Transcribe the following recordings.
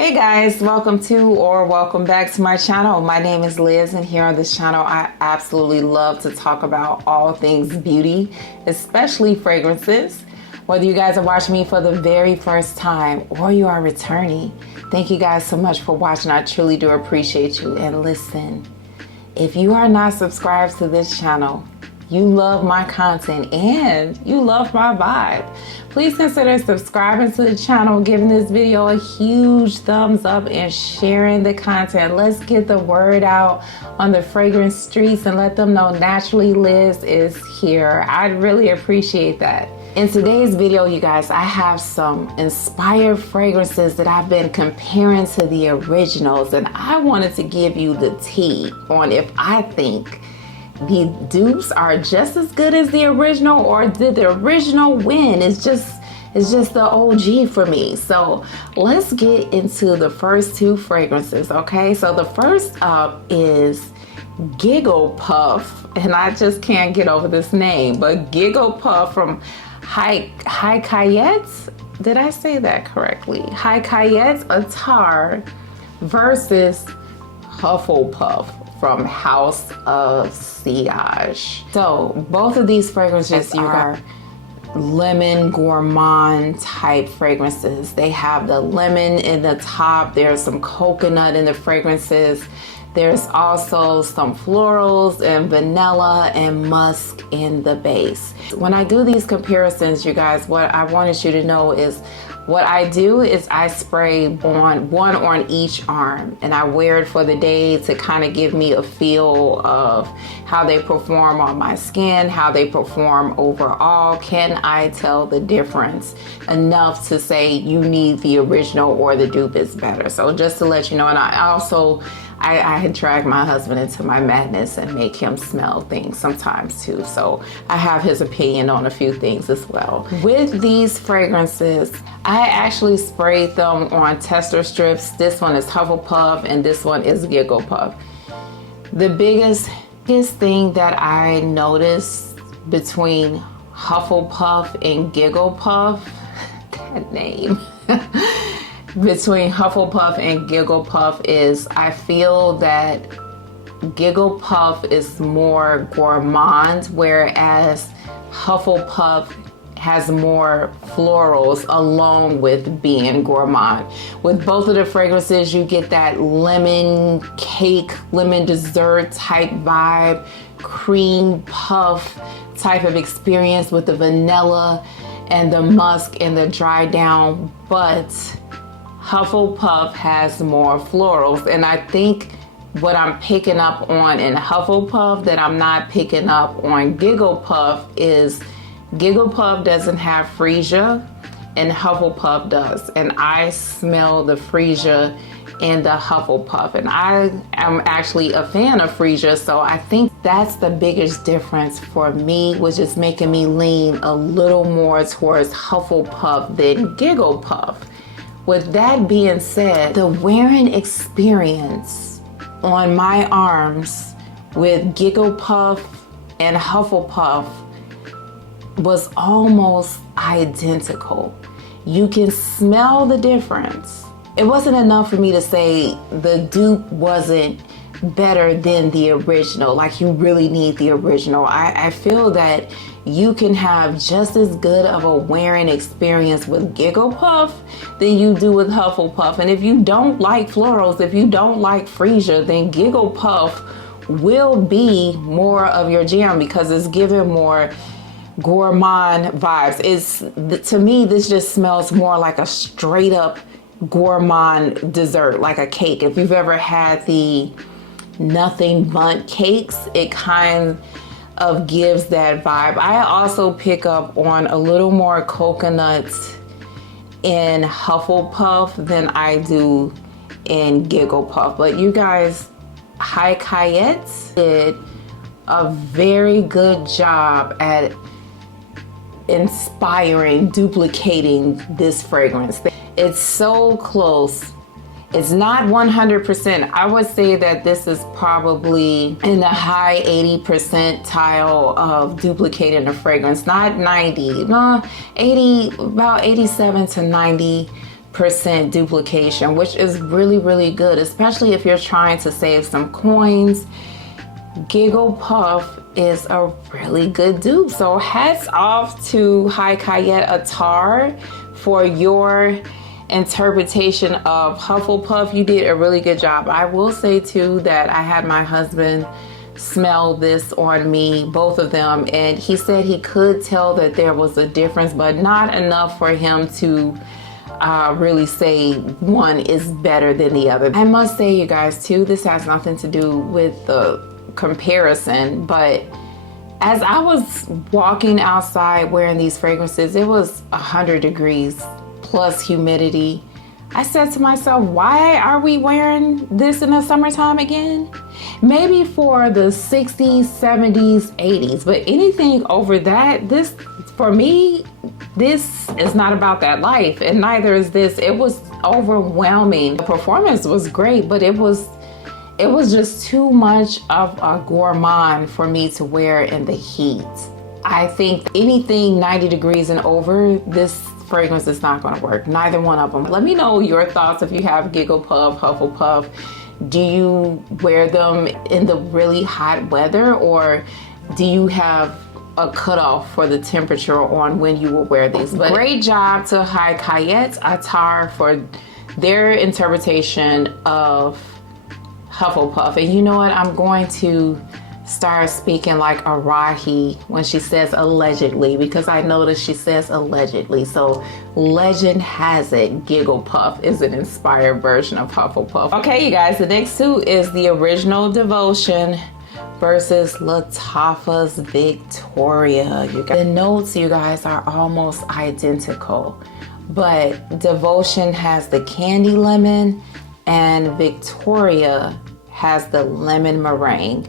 Hey guys, welcome to or welcome back to my channel. My name is Liz, and here on this channel I absolutely love to talk about all things beauty, especially fragrances. Whether you guys are watching me for the very first time or you are returning, thank you guys so much for watching. I truly do appreciate you. And listen, if you are not subscribed to this channel, you love my content and you love my vibe, please consider subscribing to the channel, giving this video a huge thumbs up, and sharing the content. Let's get the word out on the fragrance streets and let them know Naturally Liz is here. I'd really appreciate that. In today's video, you guys, I have some inspired fragrances that I've been comparing to the originals, and I wanted to give you the tea on if I think the dupes are just as good as the original, or did the original win? It's just the OG for me. So let's get into the first two fragrances, okay? So the first up is Gigglepuff, and I just can't get over this name, but Gigglepuff from Hekayat. Did I say that correctly? Hekayat Attar versus Hufflepuff from House of Siege. So both of these fragrances are lemon gourmand type fragrances. They have the lemon in the top. There's some coconut in the fragrances. There's also some florals and vanilla and musk in the base. When I do these comparisons, you guys, what I wanted you to know is what I do is I spray on one on each arm, and I wear it for the day to kind of give me a feel of how they perform on my skin, how they perform overall. Can I tell the difference enough to say you need the original or the dupe is better? So just to let you know, and I had dragged my husband into my madness and make him smell things sometimes too. So I have his opinion on a few things as well. With these fragrances, I actually sprayed them on tester strips. This one is Hufflepuff and this one is Gigglepuff. The biggest thing that I noticed between Hufflepuff and Gigglepuff, that name, between Hufflepuff and Gigglepuff is I feel that Gigglepuff is more gourmand, whereas Hufflepuff has more florals along with being gourmand. With both of the fragrances, you get that lemon cake, lemon dessert type vibe, cream puff type of experience with the vanilla and the musk and the dry down, but Hufflepuff has more florals. And I think what I'm picking up on in Hufflepuff that I'm not picking up on Gigglepuff is Gigglepuff doesn't have freesia and Hufflepuff does. And I smell the freesia in the Hufflepuff, and I am actually a fan of freesia, so I think that's the biggest difference for me, which is making me lean a little more towards Hufflepuff than Gigglepuff. With that being said, the wearing experience on my arms with Gigglepuff and Hufflepuff was almost identical. You can smell the difference. It wasn't enough for me to say the dupe wasn't better than the original, like you really need the original. I feel that you can have just as good of a wearing experience with Gigglepuff than you do with Hufflepuff. And if you don't like florals, if you don't like freesia, then Gigglepuff will be more of your jam because it's giving more gourmand vibes. To me, this just smells more like a straight up gourmand dessert, like a cake. If you've ever had the nothing bundt cakes, it kind of gives that vibe. I also pick up on a little more coconut in Hufflepuff than I do in Gigglepuff. But you guys, Hekayat did a very good job at duplicating this fragrance. It's so close. It's not 100%. I would say that this is probably in the high 80 percentile of duplicating a fragrance. Not 90, no, 80, about 87 to 90 duplication, which is really, really good, especially if you're trying to save some coins. Gigglepuff is a really good dupe. So hats off to Hekayat Attar for your interpretation of Hufflepuff. You did a really good job. I will say too that I had my husband smell this on me, both of them, and he said he could tell that there was a difference, but not enough for him to really say one is better than the other. I must say, you guys, too, this has nothing to do with the comparison, but as I was walking outside wearing these fragrances, it was 100 degrees plus humidity. I said to myself, why are we wearing this in the summertime again? Maybe for the 60s, 70s, 80s, but anything over that, this, for me, this is not about that life, and neither is this. It was overwhelming. The performance was great, but it was just too much of a gourmand for me to wear in the heat. I think anything 90 degrees and over, this fragrance is not going to work. Neither one of them. Let me know your thoughts if you have Gigglepuff, Hufflepuff. Do you wear them in the really hot weather, or do you have a cutoff for the temperature on when you will wear these? But great job to Hekayat Attar for their interpretation of Hufflepuff. And you know what? I'm going to start speaking like Arahi when she says allegedly, because I noticed she says allegedly. So legend has it, Gigglepuff is an inspired version of Hufflepuff. Okay, you guys, the next two is the original Devotion versus Lattafa's Victoria. The notes, you guys, are almost identical, but Devotion has the candy lemon and Victoria has the lemon meringue.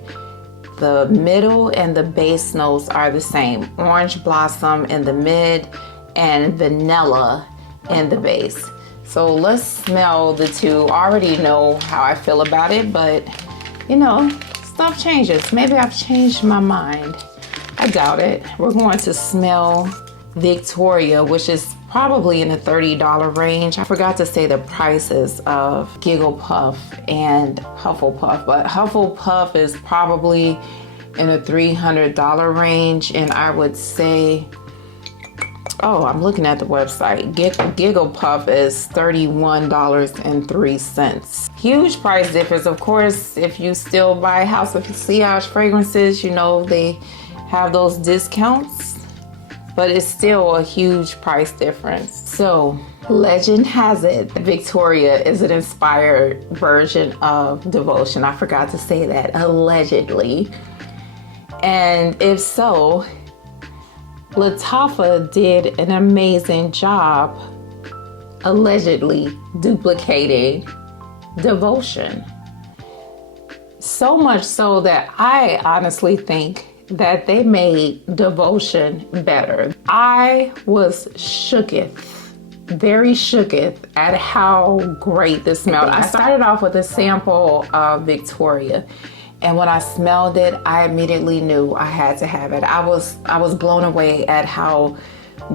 The middle and the base notes are the same. Orange blossom in the mid and vanilla in the base. So let's smell the two. I already know how I feel about it, but you know, stuff changes. Maybe I've changed my mind. I doubt it. We're going to smell Victoria, which is probably in the $30 range. I forgot to say the prices of Gigglepuff and Hufflepuff, but Hufflepuff is probably in the $300 range, and I would say, oh, I'm looking at the website. Gigglepuff is $31.03. Huge price difference. Of course, if you still buy House of Sillage fragrances, you know they have those discounts, but it's still a huge price difference. So legend has it, Victoria is an inspired version of Devotion. I forgot to say that, allegedly. And if so, Lattafa did an amazing job allegedly duplicating Devotion. So much so that I honestly think that they made Devotion better. I was shooketh, very shooketh at how great this smelled. I started off with a sample of Victoria, and when I smelled it, I immediately knew I had to have it. I was blown away at how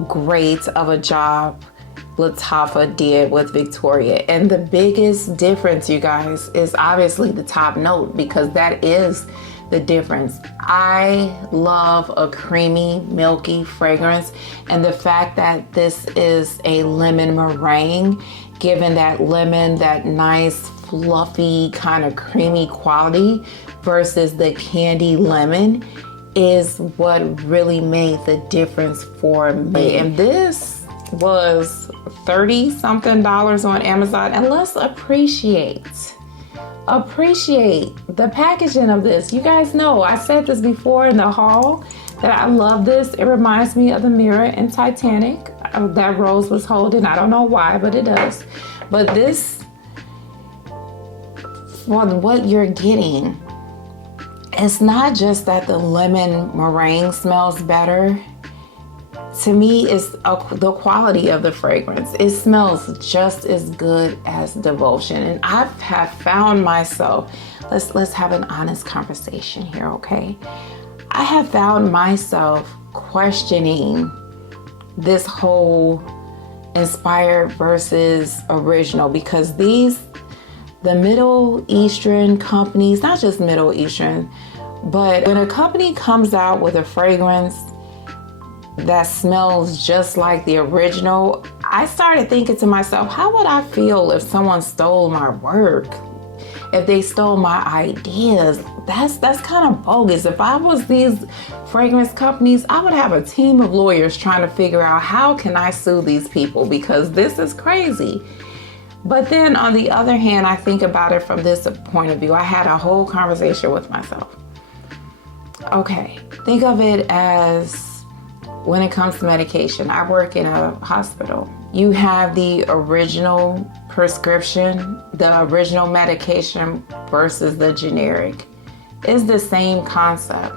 great of a job Lattafa did with Victoria. And the biggest difference, you guys, is obviously the top note, because that is the difference. I love a creamy, milky fragrance, and the fact that this is a lemon meringue, given that lemon, that nice, fluffy, kind of creamy quality versus the candy lemon, is what really made the difference for me. And this was $30-something on Amazon, and let's appreciate the packaging of this. You guys know I said this before in the haul that I love this. It reminds me of the mirror in Titanic that Rose was holding. I don't know why, but it does. But this, well, what you're getting, it's not just that the lemon meringue smells better. To me, it's the quality of the fragrance. It smells just as good as Devotion. And I have found myself, let's have an honest conversation here, okay? I have found myself questioning this whole inspired versus original, because the Middle Eastern companies, not just Middle Eastern, but when a company comes out with a fragrance that smells just like the original, I started thinking to myself, how would I feel if someone stole my work? If they stole my ideas? That's kind of bogus. If I was these fragrance companies, I would have a team of lawyers trying to figure out how can I sue these people, because this is crazy. But then on the other hand, I think about it from this point of view. I had a whole conversation with myself. Okay, think of it as when it comes to medication. I work in a hospital. You have the original prescription, the original medication versus the generic. It's the same concept.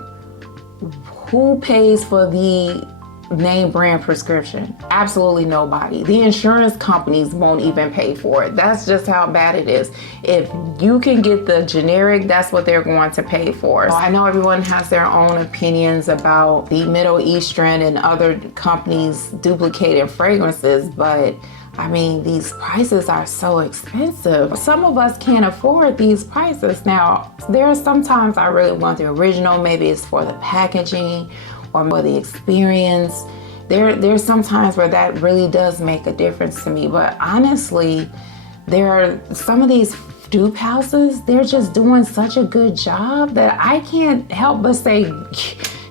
Who pays for the name brand prescription? Absolutely nobody. The insurance companies won't even pay for it. That's just how bad it is. If you can get the generic, that's what they're going to pay for. So I know everyone has their own opinions about the Middle Eastern and other companies duplicating fragrances, but I mean, these prices are so expensive. Some of us can't afford these prices. Now, there are sometimes I really want the original. Maybe it's for the packaging or for the experience. There's some times where that really does make a difference to me. But honestly, there are some of these dupe houses, they're just doing such a good job that I can't help but say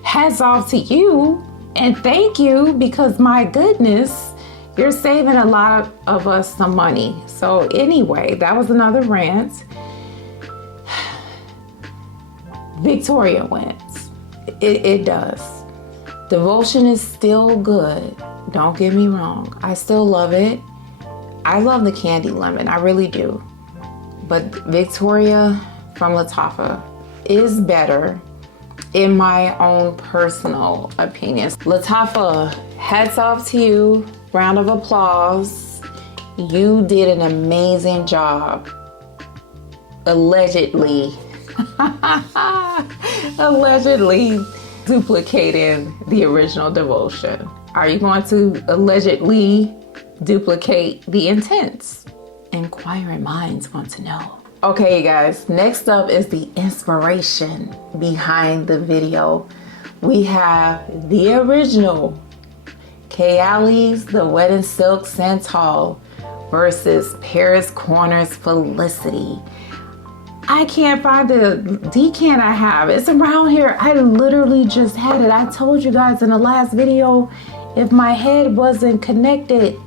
hats off to you and thank you, because my goodness, you're saving a lot of us some money. So anyway, that was another rant. Victoria wins. It does. Devotion is still good. Don't get me wrong. I still love it. I love the candy lemon. I really do. But Victoria from Lattafa is better in my own personal opinion. Lattafa, hats off to you. Round of applause. You did an amazing job. Allegedly duplicating the original Devotion. Are you going to allegedly duplicate the intents? Inquiring minds want to know. Okay, you guys, next up is the inspiration behind the video. We have the original Kayali's The Wet and Silk Santal versus Paris Corner's Felicity. I can't find the decant I have. It's around here. I literally just had it. I told you guys in the last video, if my head wasn't connected,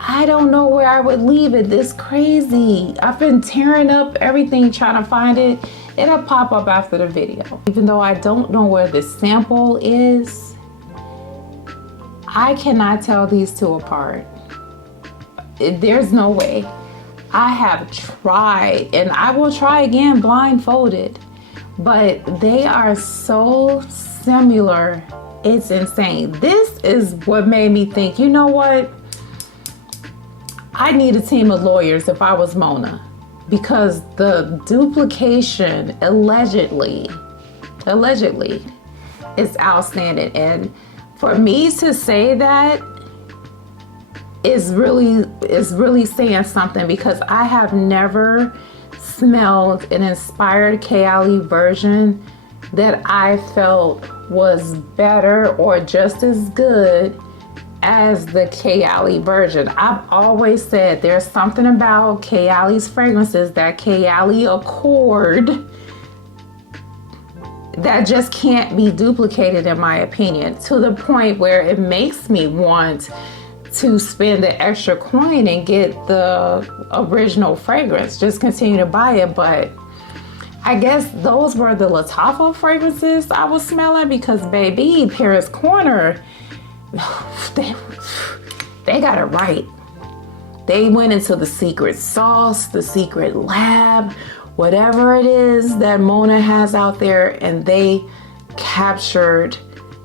I don't know where I would leave it. This crazy. I've been tearing up everything trying to find it. It'll pop up after the video. Even though I don't know where the sample is, I cannot tell these two apart. There's no way. I have tried, and I will try again blindfolded, but they are so similar. It's insane. This is what made me think, you know what? I need a team of lawyers if I was Mona, because the duplication allegedly is outstanding. And for me to say that is really saying something, because I have never smelled an inspired Kayali version that I felt was better or just as good as the Kayali version. I've always said there's something about Kayali's fragrances, that Kayali accord, that just can't be duplicated in my opinion, to the point where it makes me want to spend the extra coin and get the original fragrance, just continue to buy it. But I guess those were the Lattafa fragrances I was smelling, because baby, Paris Corner, they got it right. They went into the secret sauce, the secret lab, whatever it is that Mona has out there, and they captured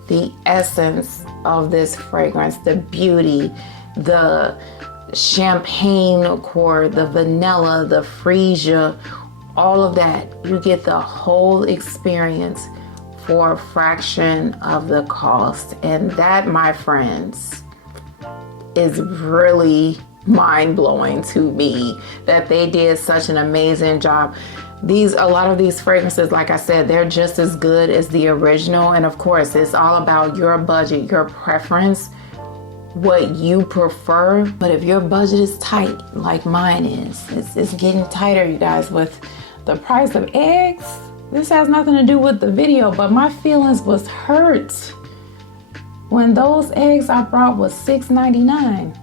the essence of this fragrance, the beauty, the champagne accord, the vanilla, the freesia, all of that. You get the whole experience for a fraction of the cost. And that, my friends, is really mind-blowing to me that they did such an amazing job. A lot of these fragrances, like I said, they're just as good as the original. And of course, it's all about your budget, your preference, what you prefer. But if your budget is tight, like mine is, it's getting tighter, you guys, with the price of eggs. This has nothing to do with the video, but my feelings was hurt when those eggs I brought was $6.99.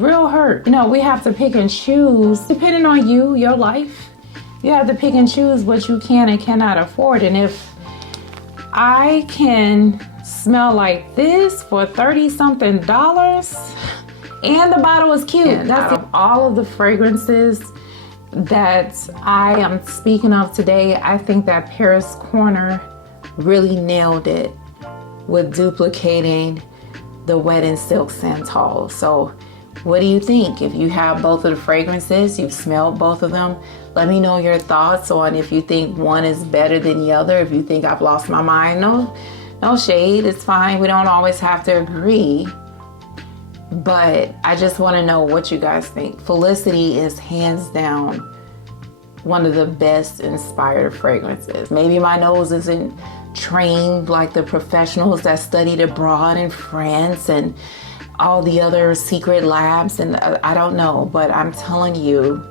Real hurt. You know, we have to pick and choose, depending on you, your life. You have to pick and choose what you can and cannot afford. And if I can smell like this for 30-something dollars, and the bottle is cute. And that's all of the fragrances that I am speaking of today. I think that Paris Corner really nailed it with duplicating the Wet n Silk Santal. So what do you think? If you have both of the fragrances, you've smelled both of them, let me know your thoughts on if you think one is better than the other. If you think I've lost my mind, no shade, it's fine. We don't always have to agree. But I just want to know what you guys think. Felicity is hands down one of the best inspired fragrances. Maybe my nose isn't trained like the professionals that studied abroad in France and all the other secret labs, and I don't know, but I'm telling you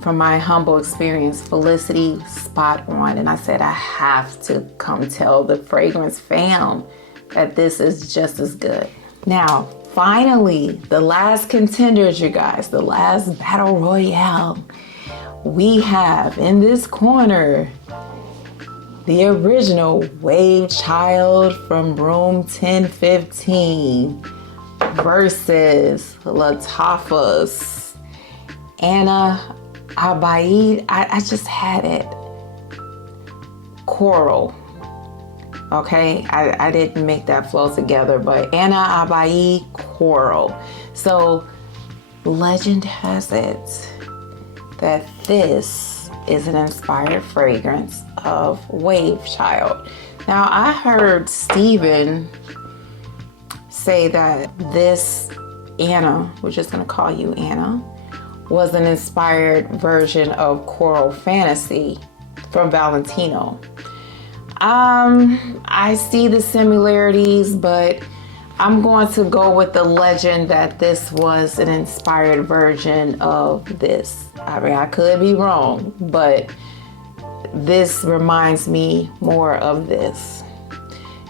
from my humble experience, Felicity spot on. And I said I have to come tell the fragrance fam that this is just as good. Now, finally, the last contenders, you guys, the last battle royale. We have in this corner the original Wave Child from room 1015 versus Lattafa's Abiyedh. I just had it. Coral. Okay, I didn't make that flow together, but Abiyedh Coral. So legend has it that this is an inspired fragrance of Wave Child. Now I heard Steven say that this Anna, we're just gonna call you Anna, was an inspired version of Coral Fantasy from Valentino. I see the similarities, but I'm going to go with the legend that this was an inspired version of this. I mean, I could be wrong, but this reminds me more of this.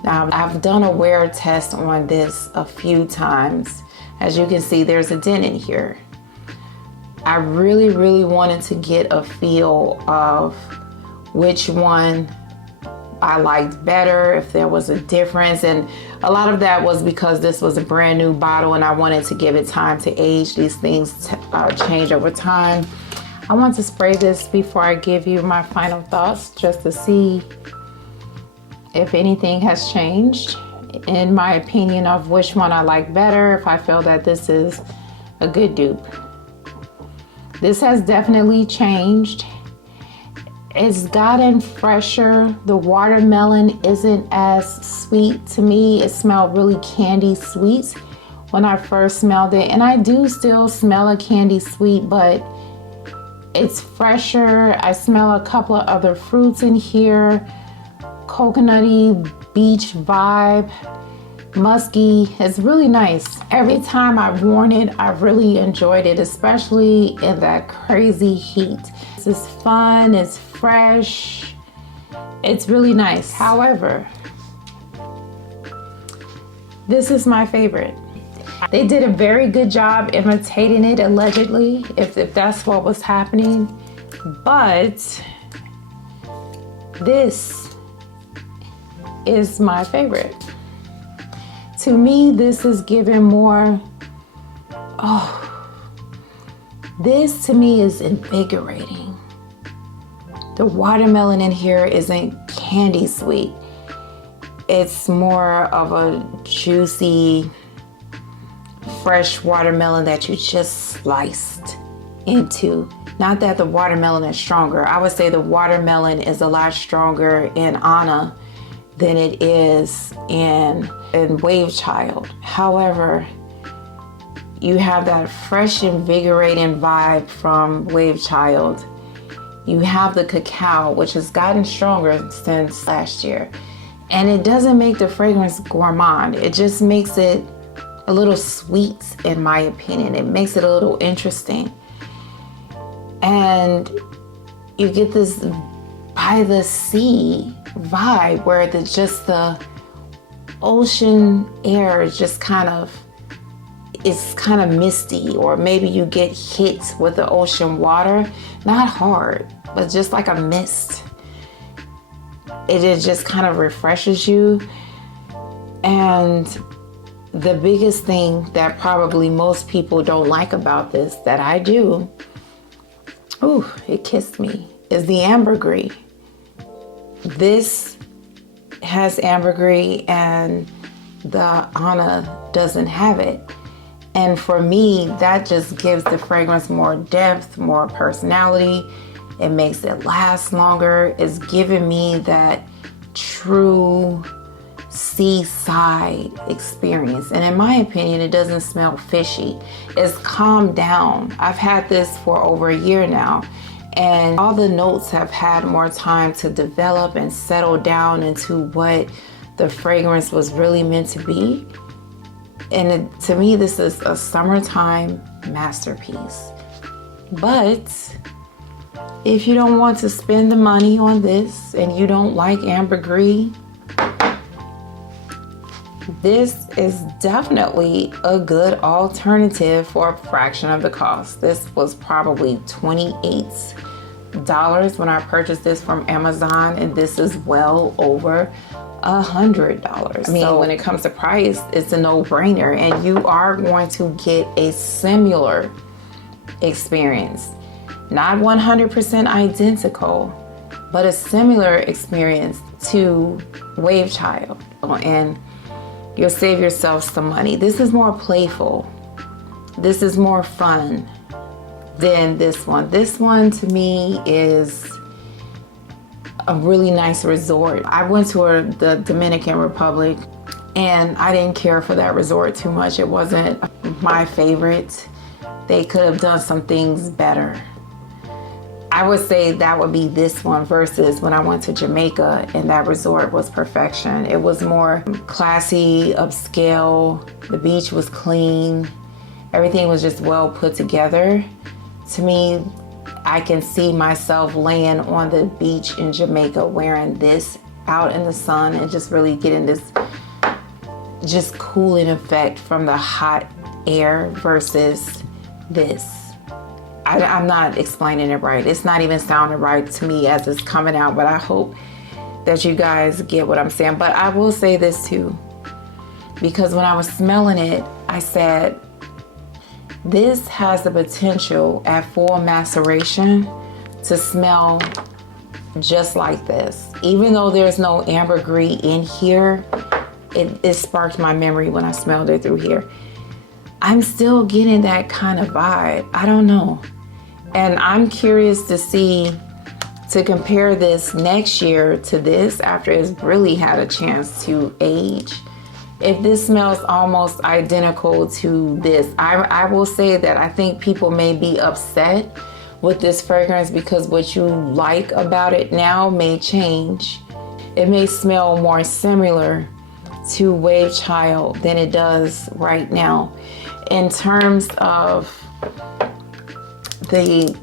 Now, I've done a wear test on this a few times. As you can see, there's a dent in here. I really, really wanted to get a feel of which one I liked better, if there was a difference. And a lot of that was because this was a brand new bottle and I wanted to give it time to age. These things change over time. I want to spray this before I give you my final thoughts, just to see if anything has changed in my opinion of which one I like better, if I feel that this is a good dupe. This has definitely changed. It's gotten fresher. The watermelon isn't as sweet to me. It smelled really candy sweet when I first smelled it. And I do still smell a candy sweet, but it's fresher. I smell a couple of other fruits in here. Coconutty, beach vibe, musky. It's really nice. Every time I've worn it, I've really enjoyed it, especially in that crazy heat. It's fun, it's fresh, it's really nice. However, this is my favorite. They did a very good job imitating it, allegedly, if that's what was happening. But this is my favorite. To me, this is giving more, this to me is invigorating. The watermelon in here isn't candy sweet. It's more of a juicy, fresh watermelon that you just sliced into. Not that the watermelon is stronger. I would say the watermelon is a lot stronger in Anna than it is in Wave Child. However, You have that fresh, invigorating vibe from Wave Child. You have the cacao, which has gotten stronger since last year. And it doesn't make the fragrance gourmand. It just makes it a little sweet, in my opinion. It makes it a little interesting. And you get this by the sea vibe where the ocean air is just kind of misty, or maybe you get hit with the ocean water, not hard, but just like a mist. It just kind of refreshes you. And the biggest thing that probably most people don't like about this, that I do, ooh, it kissed me, is the ambergris. This has ambergris and the Anna doesn't have it. And for me, that just gives the fragrance more depth, more personality. It makes it last longer. It's giving me that true seaside experience. And in my opinion, it doesn't smell fishy. It's calmed down. I've had this for over a year now, and all the notes have had more time to develop and settle down into what the fragrance was really meant to be. And to me, this is a summertime masterpiece. But if you don't want to spend the money on this and you don't like ambergris, this is definitely a good alternative for a fraction of the cost. This was probably $28 when I purchased this from Amazon, and this is well over $100. I mean, when it comes to price, it's a no-brainer, and you are going to get a similar experience. Not 100% identical, but a similar experience to Wave Child. And you'll save yourself some money. This is more playful. This is more fun than this one. This one to me is a really nice resort. I went to the Dominican Republic, and I didn't care for that resort too much. It wasn't my favorite. They could have done some things better. I would say that would be this one versus when I went to Jamaica, and that resort was perfection. It was more classy, upscale. The beach was clean. Everything was just well put together. To me, I can see myself laying on the beach in Jamaica wearing this out in the sun and just really getting this just cooling effect from the hot air versus this. I'm not explaining it right. It's not even sounding right to me as it's coming out, but I hope that you guys get what I'm saying. But I will say this too, because when I was smelling it, I said, this has the potential at full maceration to smell just like this. Even though there's no ambergris in here, it sparked my memory when I smelled it through here. I'm still getting that kind of vibe. I don't know. And I'm curious to compare this next year to this after it's really had a chance to age. If this smells almost identical to this, I will say that I think people may be upset with this fragrance because what you like about it now may change. It may smell more similar to Wave Child than it does right now. In terms of the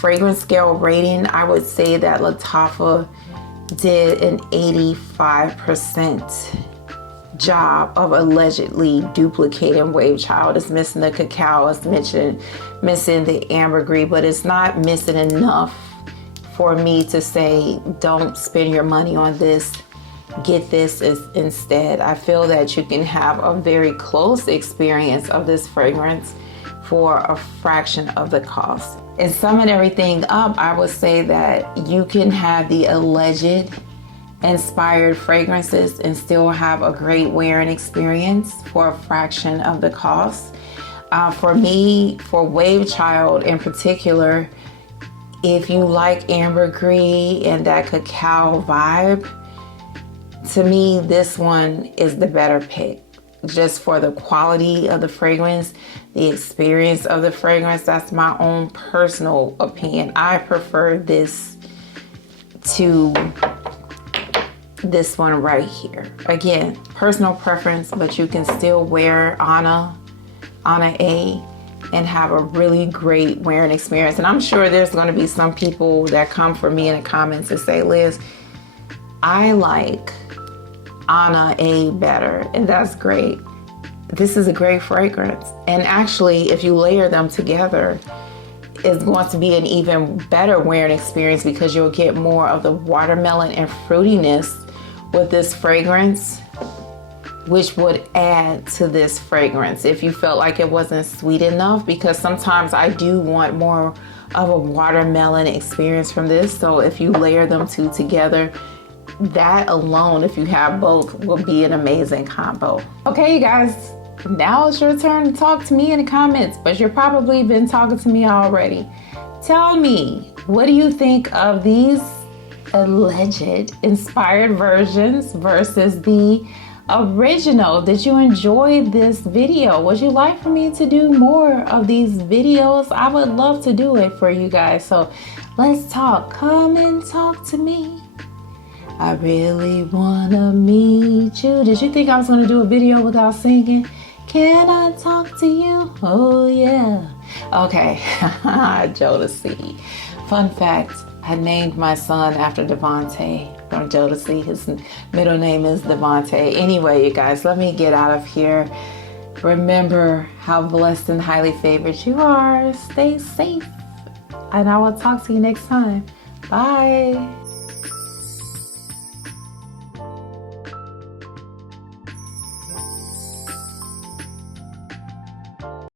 fragrance scale rating, I would say that Lattafa did an 85% job of allegedly duplicating Wave Child. It's missing the cacao, it's missing the ambergris, but it's not missing enough for me to say don't spend your money on this, get this instead. I feel that you can have a very close experience of this fragrance for a fraction of the cost. And summing everything up, I would say that you can have the alleged inspired fragrances and still have a great wearing experience for a fraction of the cost. For me, for Wave Child in particular, if you like ambergris and that cacao vibe, to me, this one is the better pick. just for the quality of the fragrance, the experience of the fragrance. That's my own personal opinion. I prefer this to this one right here. Again, personal preference, but you can still wear Anna A and have a really great wearing experience. And I'm sure there's going to be some people that come for me in the comments and say, Liz, I like Anna A better, and that's great. This is a great fragrance, and actually if you layer them together, it's going to be an even better wearing experience because you'll get more of the watermelon and fruitiness with this fragrance, which would add to this fragrance if you felt like it wasn't sweet enough, because sometimes I do want more of a watermelon experience from this. So if you layer them two together, that alone, if you have both, will be an amazing combo. Okay, you guys, now it's your turn to talk to me in the comments, but you've probably been talking to me already. Tell me, what do you think of these alleged inspired versions versus the original? Did you enjoy this video? Would you like for me to do more of these videos? I would love to do it for you guys. So let's talk. Come and talk to me. I really wanna meet you. Did you think I was gonna do a video without singing? Can I talk to you? Oh yeah. Okay, Jodeci. Fun fact, I named my son after Devontae from Jodeci. His middle name is Devontae. Anyway, you guys, let me get out of here. Remember how blessed and highly favored you are. Stay safe. And I will talk to you next time. Bye.